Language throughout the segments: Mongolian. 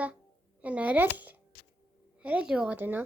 та. Энэ арай л яваад байна.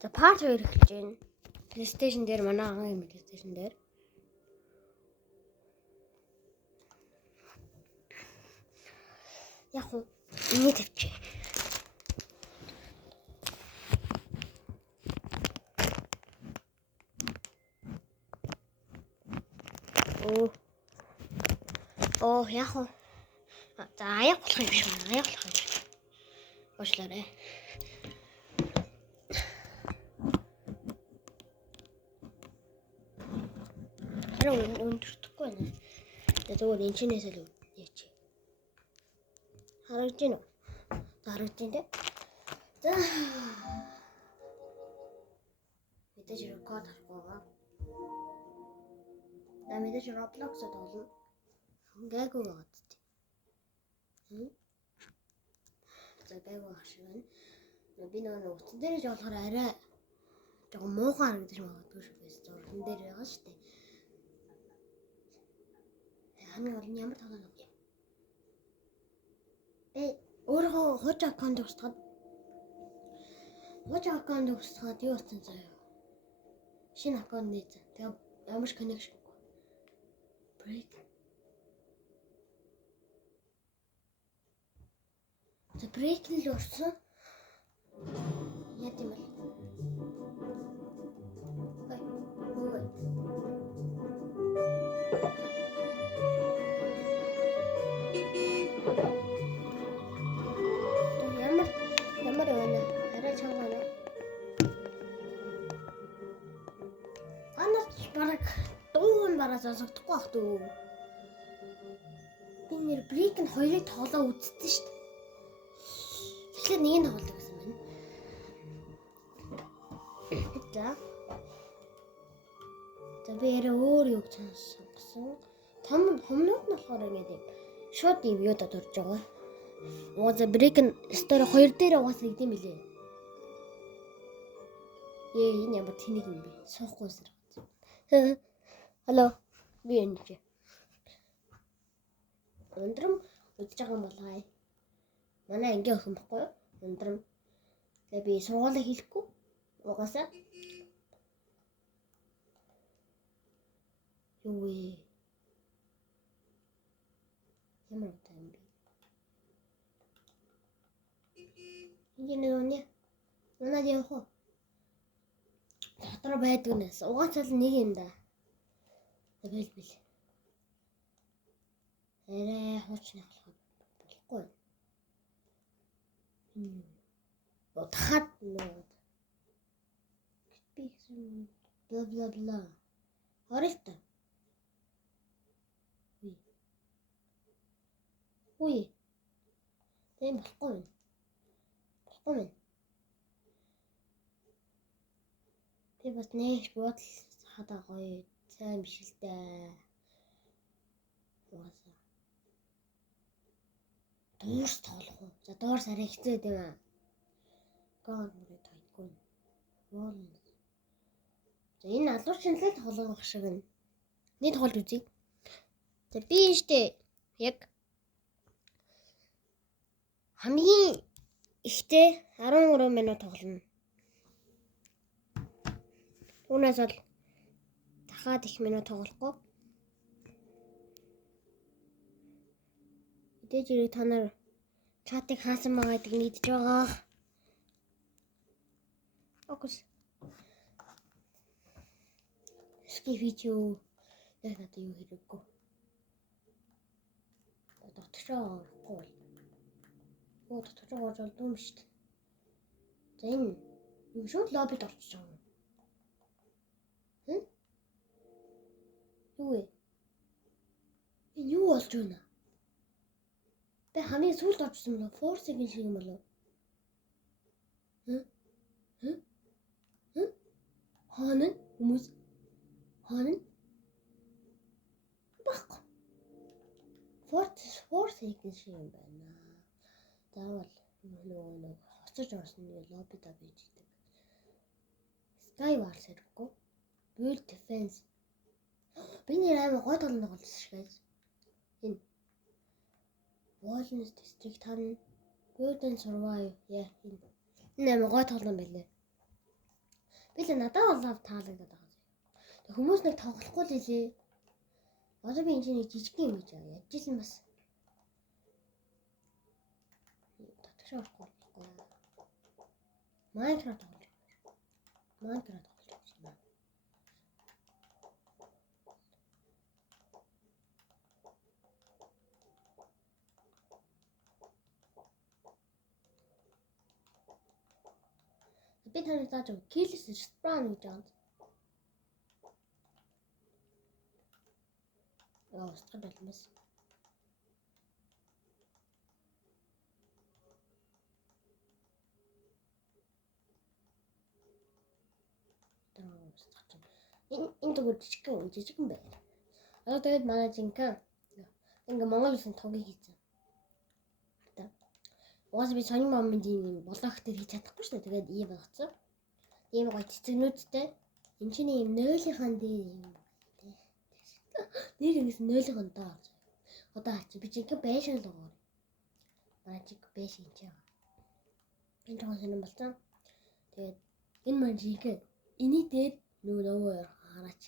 За part 2 эхэлж байна. PlayStation дээр манай ангийн PlayStation дээр. Яг уу энэ тавьчих. Оо яг уу. За аяг болох юм биш үү? Аяг болох юм. Уучлаарай. Харин өндөртөхгүй байна. Тэгвэл энэ чинээс л яач. Харагдаж байна уу? Харагдаж байна те. За. Мэдээж рекорд харахгүй байгаа. Мэдээж Roblox-д болно. Гайгүй байгаа ч. За гайгүй ашиг байна. Би нөгөө утсан дээрээ жоолохоор арай жоохон муухай харагдаж магадгүй шүү дээ. Зурган дээр байгаа шүү дээ. Хамгийн гол нь ямар тоглоом юм. Өөрөө хууч аккаунт устгаад юу болсон заяа. Шинэ аккаунт нээж. Тэгээ ямар ч connection. Break. За break нь л орсон. Яа тийм бол. Ямар байна? Арай чанга байна. Анаач бараг дуу нь бараа сонсогдохгүй бах дөө. Би нэр брейк нь хоёрыг тоглоо үзсэн шүү дээ. Тэгэхээр нэг нь тоглох гэсэн байна. За би ярээ өөр юу гэж сонгосон. Томнууд нь болохоор ингэдэг юм. Шууд юм юудад орж байгаа. Угаасаа брейк нь стори 2 дээр угаасаа идэм билээ. Энэ ямар тэнэг юм бэ? Суухгүй сэр. Алло. Би энэ чи. Өндрөм үзэж байгаа юм болоо. Манай ангийн охин баггүй юу? Өндрөм. Тэгээ би сургуулаа хийхгүй. Угаасаа. Юу вэ? Ямар утаа юм бэ? Энэ нэ. Манай яг хоо. Дотор байдаг нэс. Угаасаа л нэг юм да. Бэл. Арай хуучны болохгүй. Утхад нөө. Би бла. Оролт. Үй. Тэм болохгүй. Би бас нэг бодол хадаа гоё. Сайн биш л дээ. Угаасаа. Дуурс тоглох уу? За дуурс арай хэцүү дээ маа. Гол мөрөд тайгүй. Вол. За энэ алуур шинэлээ тоглох шиг байна. Нэг тоглож үзье. За би штэ яг хамгийн ихтэй 13 минут тоглоно. Түүнээс бол дахиад их минут тоглохгүй. Мэдээж ирээ та нар чатыг хаасан байгаа гэдгийг мэдж байгаа. Фокус. Скип видео. Яг надад юу хэрэггүй. Дотгошоо орхгүй. Дотгошоо орж олдсон юм шүү дээ. За энэ юу шууд лоббид орчих юм. Юу вэ? Энэ юу болж байна? Би хамгийн сүүлд орчихсон юм уу? 4 second шиг юм болов? Хаана хүмүүс? Хаана? Баггүй. 4 second шиг юм байна. Заавал нөгөө хоцож орсон нэг лоббидаа байж идэг. Skywars хэрэггүй. Build defense. Би нэр аймаг гой толгой тоглосон шүү дээ. Энэ Wilderness District харна. Golden Survive яа энэ. Энэ амар гой тоглоом байлээ. Би л надад олоо таалагдаад байгаа. Тэг хүмүүс нэг тоглохгүй л хэлээ. Одоо би энэ чинь жижиг юм гэж ядчихсан бас. Татгаш орохгүй. Minecraft тоглож байна. Би таныг зааж өгье. Kills spawn гэж байна. Устгах байлмас. Энэ дөрөв жижигэн байна. Одоо тэгээд манай жинхэнэ ингээ Монгол улсын тогийг хийсэн. Хата. Уус би сонин моментийн блогт хийж чадахгүй шүү дээ. Тэгээд ийм болгоцсон. Ийм гоё цэцэгнүүдтэй. Энэ чинь ийм нойлынхан дээр юм. Нэр ингэс нойлынхан даа. Одоо хаач би жинхэнэ байшин л байгаа. Манай жиг байшин ч яа. Энэ жоохон сонин болсон. Тэгээд энэ маань жинхэнэ эний дээр нөгөө хараач.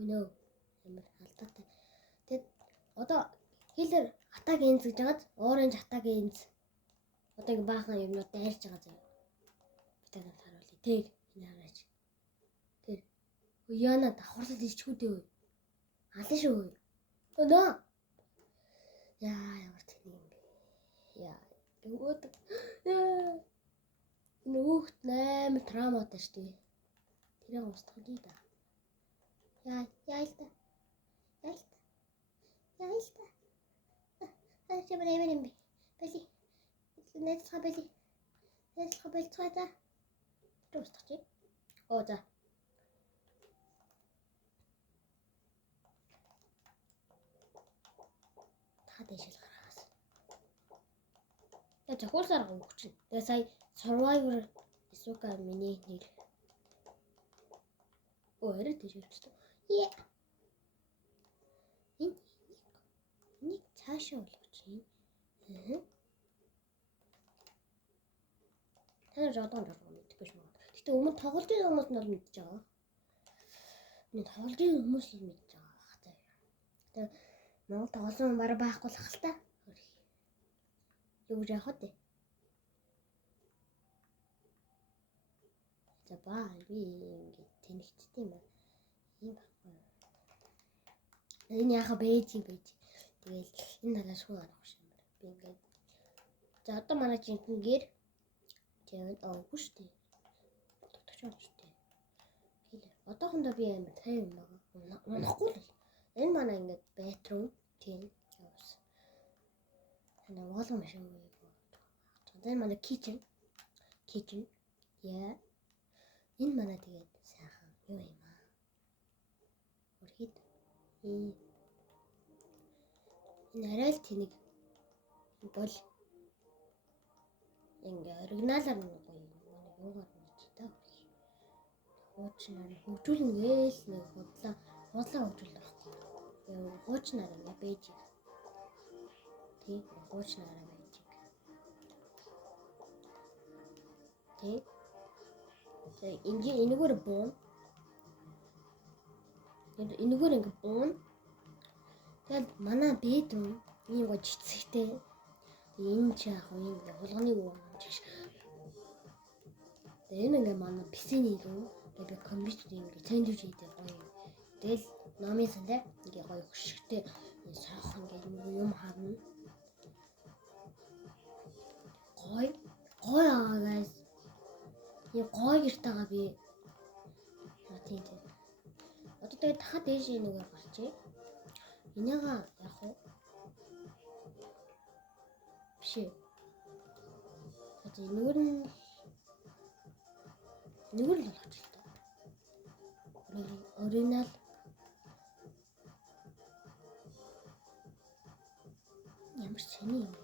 Өнөө ямар алдаатай. Тэгэд одоо хилэр хатаг энз гэж байгаад оранж хатаг энз. Одоо ингэ баахан юмнууд дайрч байгаа заяа. Би танаас харуулъя. Тэг энэ хараач. Тэг. Яна давхарлаад ичгүүдээ өө. Алан шүү. Өнөө. Яа ямар тэнэг юм бэ. Яа. Өгөөд. Нөгөөт 8 травматай шүү дээ. Тэрийг устгах юм да. Яа л та. Чамаа юм бэ? Бали. Нэцха бали. Цаата. Тустах чи. Оо за. Та дэшил гараас. Я зохиолсоор өгч чинь. Тэгээ сая Survivor Isuka миний нэр. Оо эрэ дэшилчтэй. Яа. Нэг цаашаа болгоч юм. Танаа жодон мэдгүй шүү. Гэтэ өмнө тоглолтын хүмүүс нь мэдж байгаа. Энэ тоглолтын хүмүүс л мэдж байгаа бах таа. Гэтэ Монгол тоглосон хүн бараг байхгүй л хал та. Юу яах вэ? За баа би ингэ тэнэгттэй юм байна. Ийм баггүй. Энэ яха бэж. Тэгэл энэ талаас хүн арах шиг юм байна. Би ингээд. За одоо манай жинхэнэ гэр тэгээд оогүй шүү дээ. Тотогч байна шүү дээ. Хэлээ. Одоохондоо би амар тайван юм байгаа. Унахгүй л. Энэ манай ингээд бетрум тийм яваас. Хана волом машин уу. Тэгээд манай kitchen. Яа. Энэ манай тэгээд сайхан юу юм аа. Үрхийд. Энэ арай л тэнэг бол ингээ оригиналаар нэг гоё юугаар нэг та хуучнаар хөгжүүлнгээл нэг худлаа хөгжүүлэх байхгүй. Хуучнаар ингээ бэж. Тийм хуучнаараа бэж. Тийм. Тэгээ энэгээр буун. Энэгээр ингээ буун. Тэгэл манай бедрум ийм гоё жицгтэй. Тэгээ энэ ч яг юм хулганы уу чиш. Тэгээ энэ ингээ манай писэний рүү би компьютер ингээ сэндвич хийдэг гоё. Тэгэл номын сандаа ингээ гоё хөшигтэй соох ингээ юм харна. Гоё аа guys. Ийм гоё гэртэйгаа би тийм. Одоо тэгээ дахиад дээш нэгээр гарчээ. Энийга яг уу биш. Одоо нэгээр л болгоч л та. Оригинал ямар сони юм.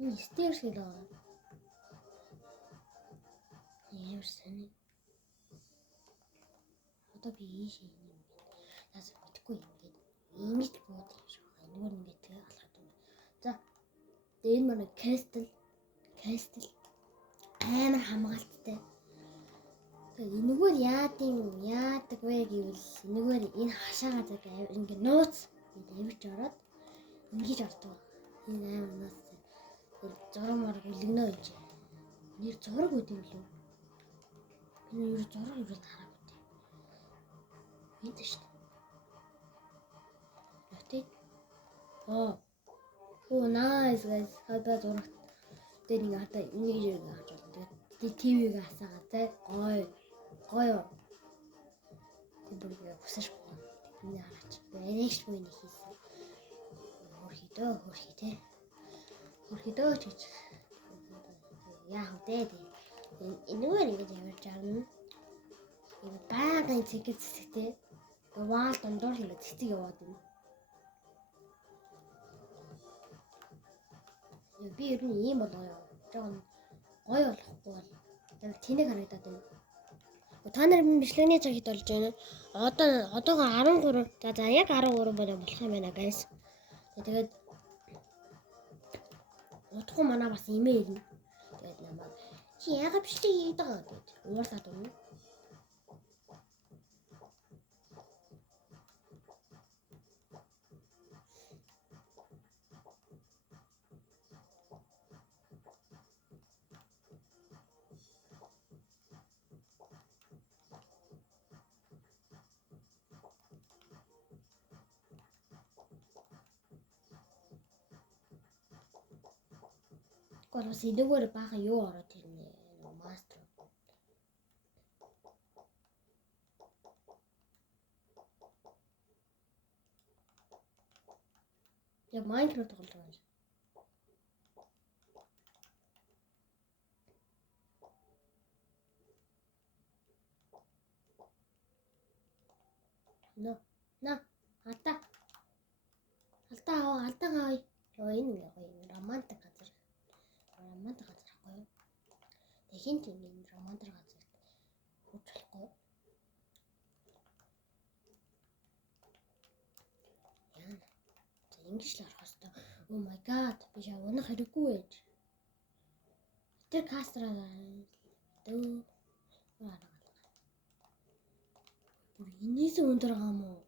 Энэ стейрс гэдэг аа. Ямар сони. Одоо би ийш юм. Яасан мэдгүй юм гээд ингэж бууд юм шиг. Энэгээр ингэ энэ манай Castle амар хамгаалттай. Тэгээд энэгээр яадаг вэ гэвэл энэгээр энэ хашаагаа зэг ингээ нууц авиж ороод ингэж ордог. Энэ амар нууц. Зураг марг үлгэнэ гэж. Нэр зураг үт юм лүү? Энэ юу зураг юу хараагүй дээ. Энд шүү дээ. Ятий. Oh nice guys. Хадаа зураг. Тэр нэг хата энийг юу авч байна. Тэгээд ТV-г хасаагаа те. Гоё. Тэр бүргээ хүсэж байна. Энийг хараач. Энийг шүү нэг хийсэн. Хөрхидөө гэж. Яах вэ? Энэгээр ингэж явж чарна. Энэ багын цэцэгтэй. Ваал дондор ингэ цэцэг яваад байна. Би ер нь ийм болгоо. Жон гоё болохгүй бол тэнэг харагдаад байна. Та нар бичлэгний цаг хэд болж байна? Одоогоо 13. За яг 13 болох юм байна guys. Тэгээд утгагүй манаа бас имэйл ирнэ. Тэгээд намайг чи яагаад бичлэг хийдэг гэж уурлаад өгнө. Гол бас энэгээр баахан юу ороод ирнэ. Мастер. Яг Minecraft тоглож байгаа юм. На. Алдаа гай. Йоо энэ романтик газар. Романтик газар ахгүй юу? Тэхийн тийм романтик газар хурж болохгүй. Яа. За ингэж л орох хэвээр. Oh my god. Би яа унах хэрэггүй байж. Тэр кастраа дөө. Бүр энэс өндөр гам уу?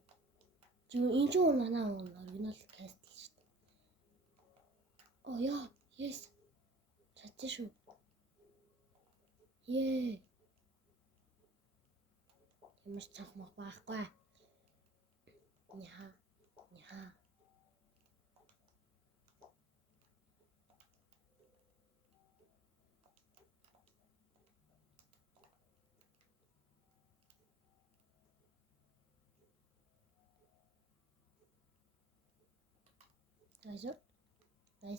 Энэ ч унаа оригинал кастл шүү дээ. Oh яа. Yes. Чатсан шүү. Ямар ч цанх мах байхгүй. Яа. Also